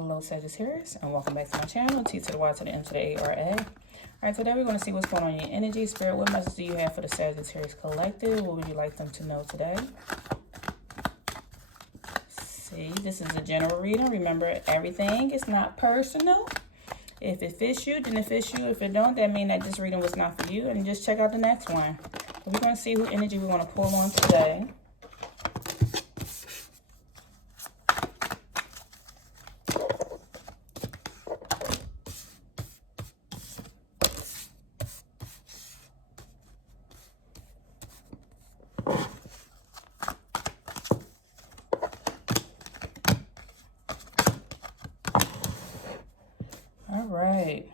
Hello Sagittarius, and welcome back to my channel, T to the Y to the M to the A-R-A. Alright, today we're going to see what's going on in your energy. Spirit, what message do you have for the Sagittarius collective? What would you like them to know today? See, this is a general reading. Remember, everything is not personal. If it fits you, then it fits you. If it don't, that means that this reading was not for you. And just check out the next one. We're going to see who energy we're going to pull on today. All right.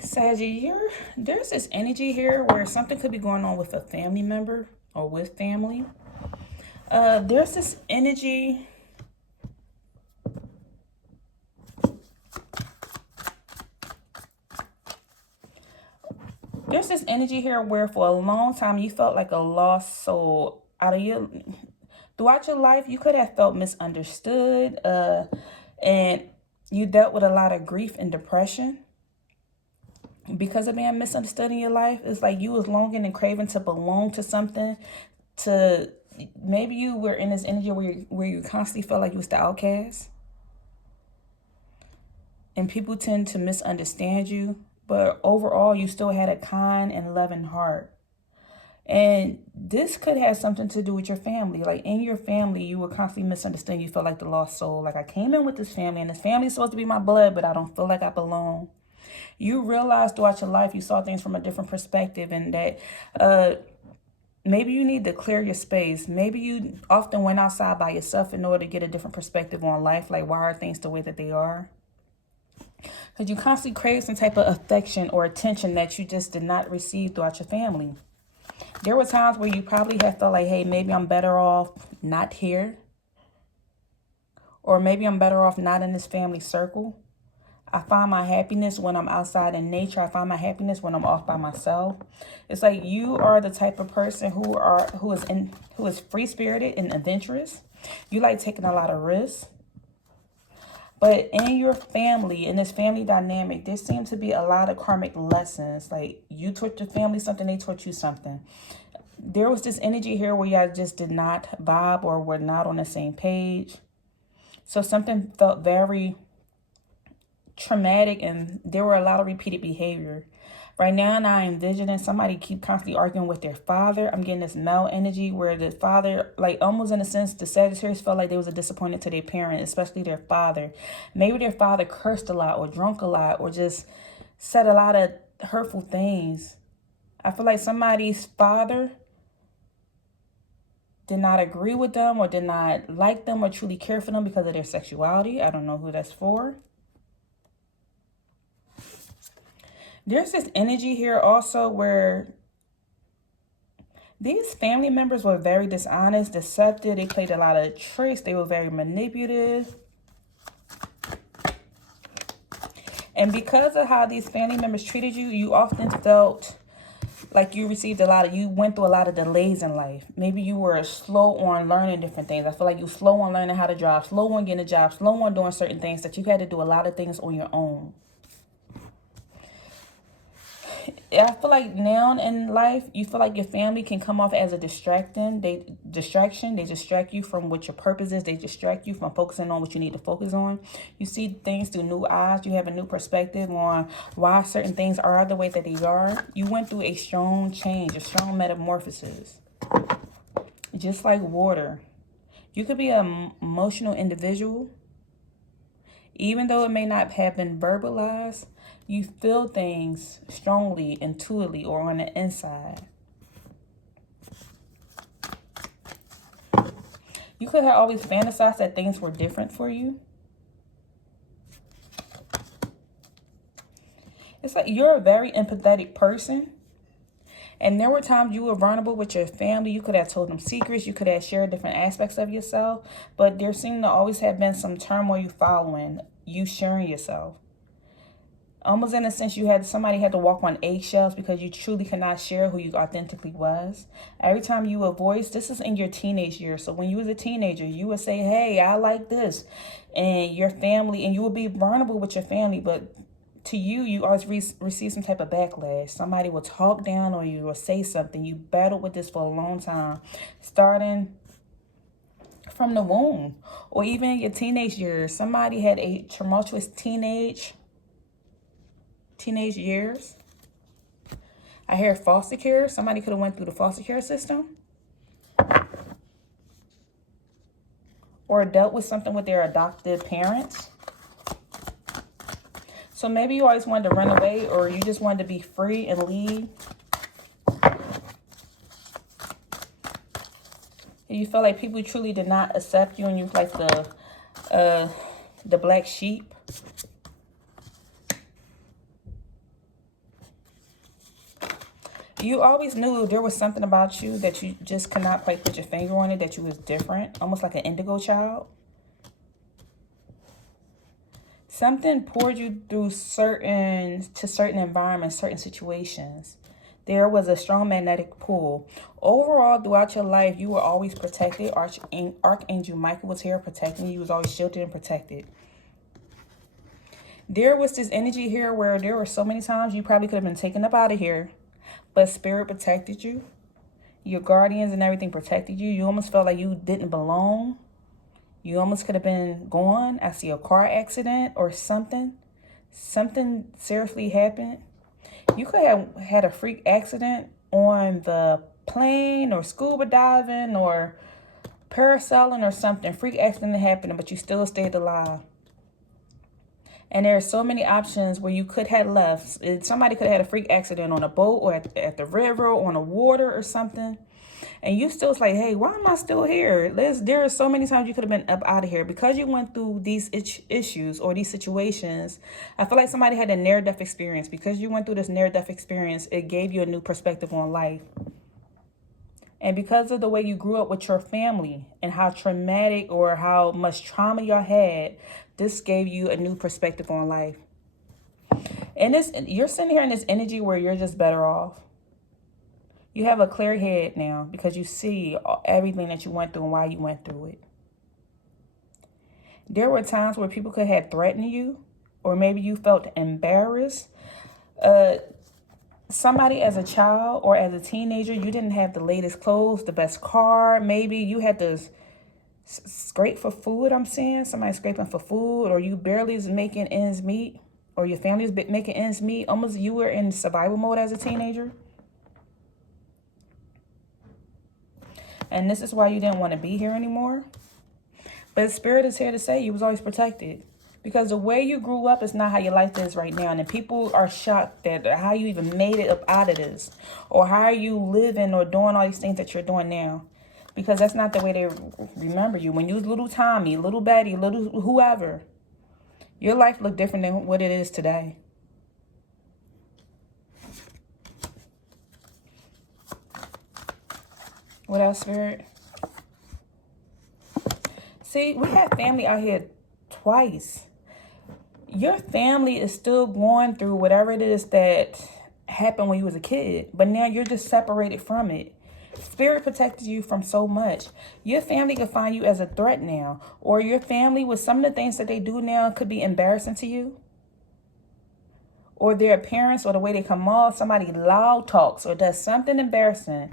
Saggy, there's this energy here where something could be going on with a family member or with family. There's this energy. There's this energy here where for a long time you felt like a lost soul. Throughout your life, you could have felt misunderstood, and you dealt with a lot of grief and depression because of being misunderstood in your life. It's like you was longing and craving to belong to something. Maybe you were in this energy where you constantly felt like you was the outcast, and people tend to misunderstand you. But overall, you still had a kind and loving heart. And this could have something to do with your family. Like in your family, you were constantly misunderstood. You felt like the lost soul. Like I came in with this family and this family is supposed to be my blood, but I don't feel like I belong. You realized throughout your life, you saw things from a different perspective, and that maybe you need to clear your space. Maybe you often went outside by yourself in order to get a different perspective on life. Like why are things the way that they are? Because you constantly crave some type of affection or attention that you just did not receive throughout your family. There were times where you probably have felt like, hey, maybe I'm better off not here. Or maybe I'm better off not in this family circle. I find my happiness when I'm outside in nature. I find my happiness when I'm off by myself. It's like you are the type of person who is free-spirited and adventurous. You like taking a lot of risks. But in your family, in this family dynamic, there seems to be a lot of karmic lessons. Like you taught your family something, they taught you something. There was this energy here where y'all just did not vibe or were not on the same page. So something felt very traumatic, and there were a lot of repeated behavior. Right now, I'm envisioning somebody keep constantly arguing with their father. I'm getting this male energy where the father, like almost in a sense, the Sagittarius felt like they was a disappointment to their parent, especially their father. Maybe their father cursed a lot or drunk a lot or just said a lot of hurtful things. I feel like somebody's father did not agree with them or did not like them or truly care for them because of their sexuality. I don't know who that's for. There's this energy here also where these family members were very dishonest, deceptive. They played a lot of tricks. They were very manipulative. And because of how these family members treated you, you often felt like you went through a lot of delays in life. Maybe you were slow on learning different things. I feel like you were slow on learning how to drive, slow on getting a job, slow on doing certain things, that you had to do a lot of things on your own. I feel like now in life, you feel like your family can come off as a distraction. They distract you from what your purpose is. They distract you from focusing on what you need to focus on. You see things through new eyes. You have a new perspective on why certain things are the way that they are. You went through a strong change, a strong metamorphosis. Just like water. You could be an emotional individual. Even though it may not have been verbalized, you feel things strongly, intuitively, or on the inside. You could have always fantasized that things were different for you. It's like you're a very empathetic person. And there were times you were vulnerable with your family. You could have told them secrets. You could have shared different aspects of yourself. But there seemed to always have been some turmoil following you sharing yourself. Almost in a sense, somebody had to walk on eggshells because you truly cannot share who you authentically was. Every time you would voice, this is in your teenage years. So when you was a teenager, you would say, hey, I like this. And your family, and you would be vulnerable with your family, but to you, you always receive some type of backlash. Somebody will talk down on you or say something. You battled with this for a long time, starting from the womb or even in your teenage years. Somebody had a tumultuous teenage years. I hear foster care. Somebody could have went through the foster care system or dealt with something with their adopted parents. So maybe you always wanted to run away, or you just wanted to be free and leave. You felt like people truly did not accept you, and you was like the black sheep. You always knew there was something about you that you just could not quite put your finger on it, that you was different, almost like an indigo child. Something poured you through certain environments, certain situations. There was a strong magnetic pull. Overall, throughout your life, you were always protected. Archangel Michael was here protecting you. You was always shielded and protected. There was this energy here where there were so many times you probably could have been taken up out of here, but Spirit protected you. Your guardians and everything protected you. You almost felt like you didn't belong. You almost could have been gone. I see a car accident or something. Something seriously happened. You could have had a freak accident on the plane or scuba diving or parasailing or something. Freak accident happened, but you still stayed alive. And there are so many options where you could have left. Somebody could have had a freak accident on a boat or at the river or on the water or something. And you still like, hey, why am I still here? There are so many times you could have been up out of here. Because you went through these issues or these situations, I feel like somebody had a near-death experience. Because you went through this near-death experience, it gave you a new perspective on life. And because of the way you grew up with your family and how traumatic or how much trauma y'all had, this gave you a new perspective on life. And you're sitting here in this energy where you're just better off. You have a clear head now because you see everything that you went through and why you went through it. There were times where people could have threatened you, or maybe you felt embarrassed. Somebody as a child or as a teenager, you didn't have the latest clothes, the best car. Maybe you had to scrape for food, I'm saying. Somebody scraping for food, or you barely is making ends meet, or your family is making ends meet. Almost you were in survival mode as a teenager. And this is why you didn't want to be here anymore. But Spirit is here to say you was always protected. Because the way you grew up is not how your life is right now. And people are shocked at how you even made it up out of this. Or how are you living or doing all these things that you're doing now. Because that's not the way they remember you. When you was little Tommy, little Betty, little whoever, your life looked different than what it is today. What else, Spirit? See, we have family out here twice. Your family is still going through whatever it is that happened when you was a kid. But now you're just separated from it. Spirit protected you from so much. Your family could find you as a threat now. Or your family, with some of the things that they do now, could be embarrassing to you. Or their appearance or the way they come off. Somebody loud talks or does something embarrassing.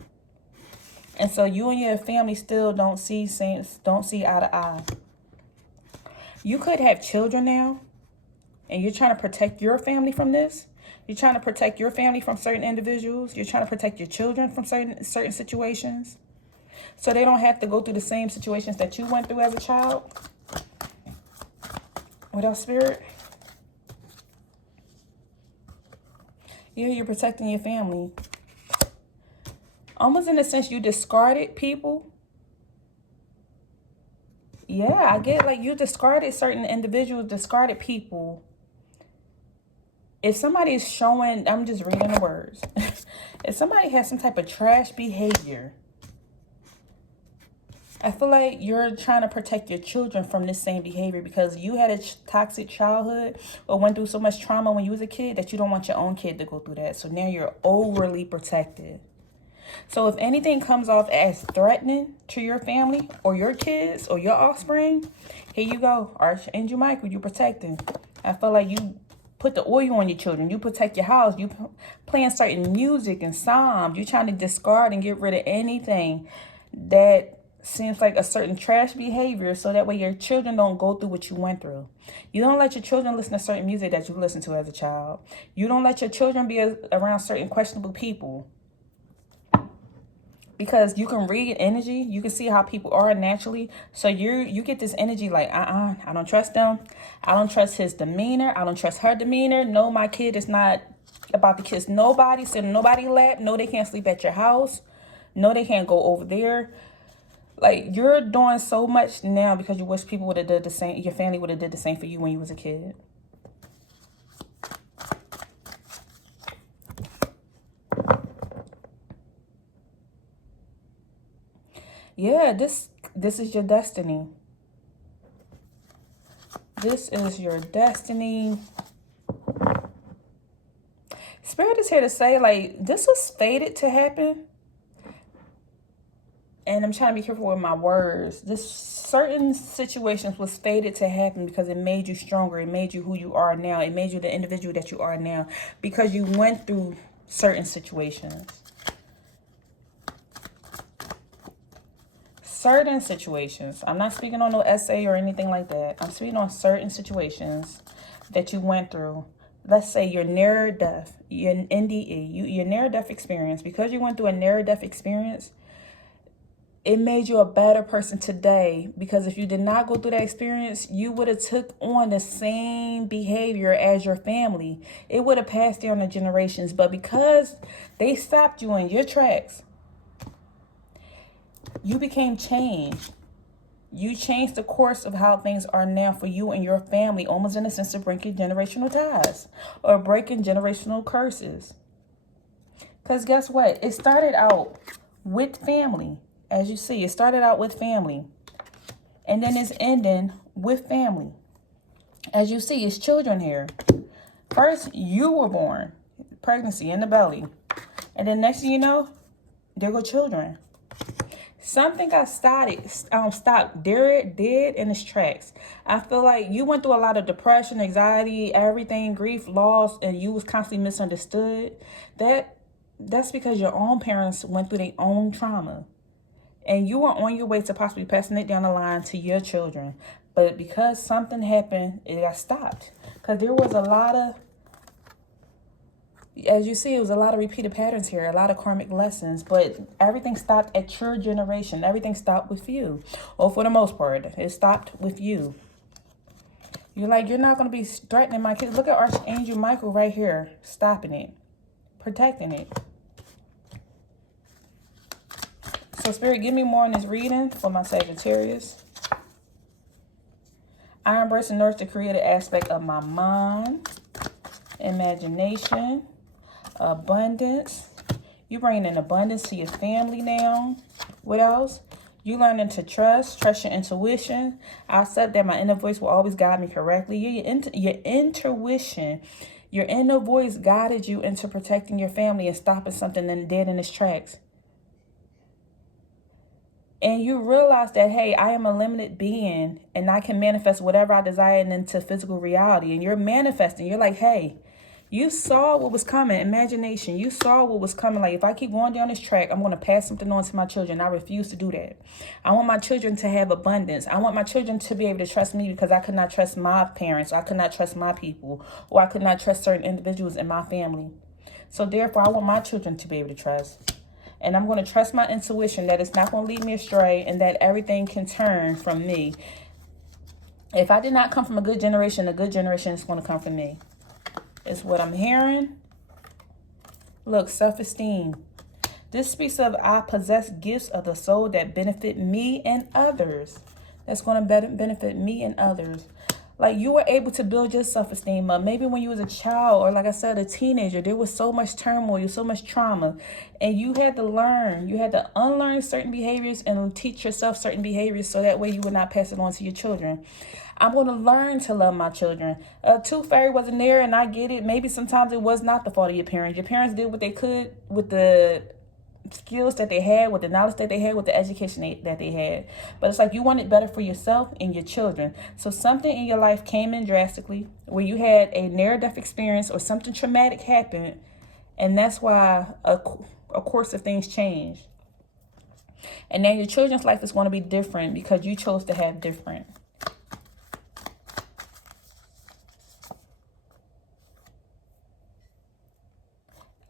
And so you and your family still don't see eye to eye. You could have children now, and you're trying to protect your family from this. You're trying to protect your family from certain individuals. You're trying to protect your children from certain situations, so they don't have to go through the same situations that you went through as a child. What else, Spirit? Yeah, you're protecting your family. Almost in a sense, you discarded people. Yeah, I get like you discarded certain individuals, discarded people. If somebody is showing, I'm just reading the words. If somebody has some type of trash behavior, I feel like you're trying to protect your children from this same behavior because you had a toxic childhood or went through so much trauma when you was a kid that you don't want your own kid to go through that. So now you're overly protected. So if anything comes off as threatening to your family or your kids or your offspring, here you go. Archangel Michael, you protecting. I feel like you put the oil on your children. You protect your house. You playing certain music and psalms. You trying to discard and get rid of anything that seems like a certain trash behavior, so that way your children don't go through what you went through. You don't let your children listen to certain music that you listened to as a child. You don't let your children be around certain questionable people. Because you can read energy, you can see how people are naturally. So you get this energy like, I don't trust them. I don't trust his demeanor. I don't trust her demeanor. No, my kid is not about to kiss nobody, sit in nobody's lap. No, they can't sleep at your house. No, they can't go over there. Like, you're doing so much now because you wish people would have did the same. Your family would have did the same for you when you was a kid. Yeah, this is your destiny. This is your destiny. Spirit is here to say, like, this was fated to happen. And I'm trying to be careful with my words. This certain situations was fated to happen because it made you stronger. It made you who you are now. It made you the individual that you are now because you went through certain situations. Certain situations. I'm not speaking on no essay or anything like that. I'm speaking on certain situations that you went through. Let's say you're near death, you're NDE, your near death experience. Because you went through a near death experience, it made you a better person today. Because if you did not go through that experience, you would have took on the same behavior as your family. It would have passed down the generations. But because they stopped you in your tracks, you became changed. You changed the course of how things are now for you and your family, almost in a sense of breaking generational ties or breaking generational curses. Because guess what? It started out with family. As you see, it started out with family. And then it's ending with family. As you see, it's children here. First, you were born, pregnancy in the belly. And then next thing you know, there go children. Something got stopped dead in its tracks. I feel like you went through a lot of depression, anxiety, everything, grief, loss, and you was constantly misunderstood. That's because your own parents went through their own trauma. And you were on your way to possibly passing it down the line to your children. But because something happened, it got stopped. Because there was a lot of, as you see, it was a lot of repeated patterns here, a lot of karmic lessons, but everything stopped at your generation. Everything stopped with you. Or for the most part, it stopped with you. You're like, you're not going to be threatening my kids. Look at Archangel Michael right here, stopping it, protecting it. So Spirit, give me more on this reading for my Sagittarius. I embrace and nurture the creative aspect of my mind, imagination, abundance. You bringing in abundance to your family now. What else? You learning to trust your intuition. I accept that my inner voice will always guide me correctly. Your intuition, your inner voice guided you into protecting your family and stopping something dead in its tracks. And you realize that, hey, I am a limited being and I can manifest whatever I desire into physical reality. And you're manifesting. You're like, hey, you saw what was coming. Imagination. You saw what was coming. Like, if I keep going down this track, I'm going to pass something on to my children. I refuse to do that. I want my children to have abundance. I want my children to be able to trust me because I could not trust my parents. I could not trust my people. Or I could not trust certain individuals in my family. So therefore, I want my children to be able to trust. And I'm going to trust my intuition that it's not going to lead me astray and that everything can turn from me. If I did not come from a good generation is going to come from me. It's what I'm hearing. Look, self-esteem. This speaks of I possess gifts of the soul that benefit me and others. That's going to benefit me and others. Like, you were able to build your self-esteem up. Maybe when you was a child, or like I said, a teenager, there was so much turmoil, so much trauma. And you had to learn. You had to unlearn certain behaviors and teach yourself certain behaviors so that way you would not pass it on to your children. I'm going to learn to love my children. Tooth Fairy wasn't there, and I get it. Maybe sometimes it was not the fault of your parents. Your parents did what they could with the skills that they had, with the knowledge that they had, with the education that they had. But it's like you want it better for yourself and your children. So something in your life came in drastically where you had a near-death experience or something traumatic happened, and that's why a course of things changed. And now your children's life is going to be different because you chose to have different.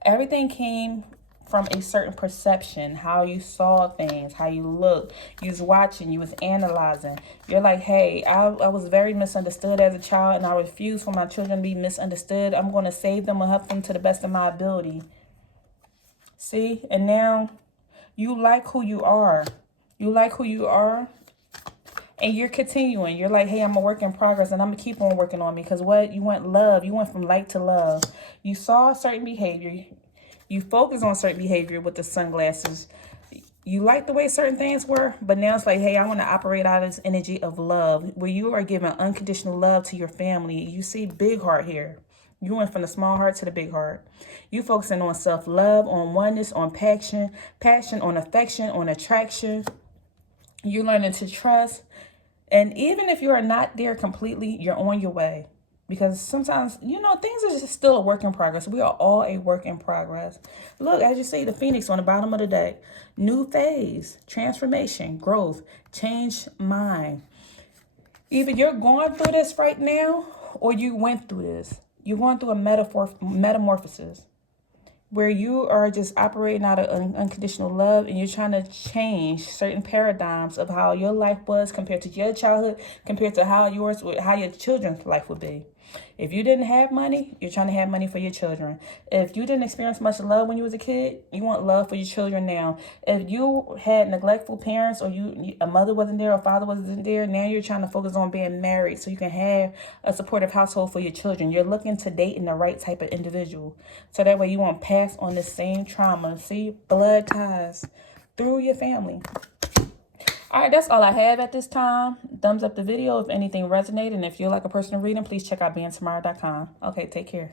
Everything came from a certain perception, how you saw things, how you looked. You was watching, you was analyzing. You're like, hey, I was very misunderstood as a child, and I refuse for my children to be misunderstood. I'm going to save them and help them to the best of my ability. See? And now you like who you are. You like who you are. And you're continuing. You're like, hey, I'm a work in progress, and I'm going to keep on working on me. Because what? You want love. You went from like to love. You saw a certain behavior. You focus on certain behavior with the sunglasses. You like the way certain things were, but now it's like, hey, I want to operate out of this energy of love, where you are giving unconditional love to your family. You see big heart here. You went from the small heart to the big heart. You focusing on self-love, on oneness, on passion, on affection, on attraction. You're learning to trust. And even if you are not there completely, you're on your way. Because sometimes, you know, things are just still a work in progress. We are all a work in progress. Look, as you see, the Phoenix on the bottom of the deck. New phase, transformation, growth, change mind. Either you're going through this right now, or you went through this. You're going through a metamorphosis, where you are just operating out of unconditional love, and you're trying to change certain paradigms of how your life was compared to your childhood, compared to how your children's life would be. If you didn't have money, you're trying to have money for your children. If you didn't experience much love when you was a kid, you want love for your children now. If you had neglectful parents, or a mother wasn't there or father wasn't there, now you're trying to focus on being married so you can have a supportive household for your children. You're looking to date in the right type of individual. So that way you won't pass on the same trauma. See, blood ties through your family. All right, that's all I have at this time. Thumbs up the video if anything resonated. And if you're like a personal reading, please check out beingtomorrow.com. Okay, take care.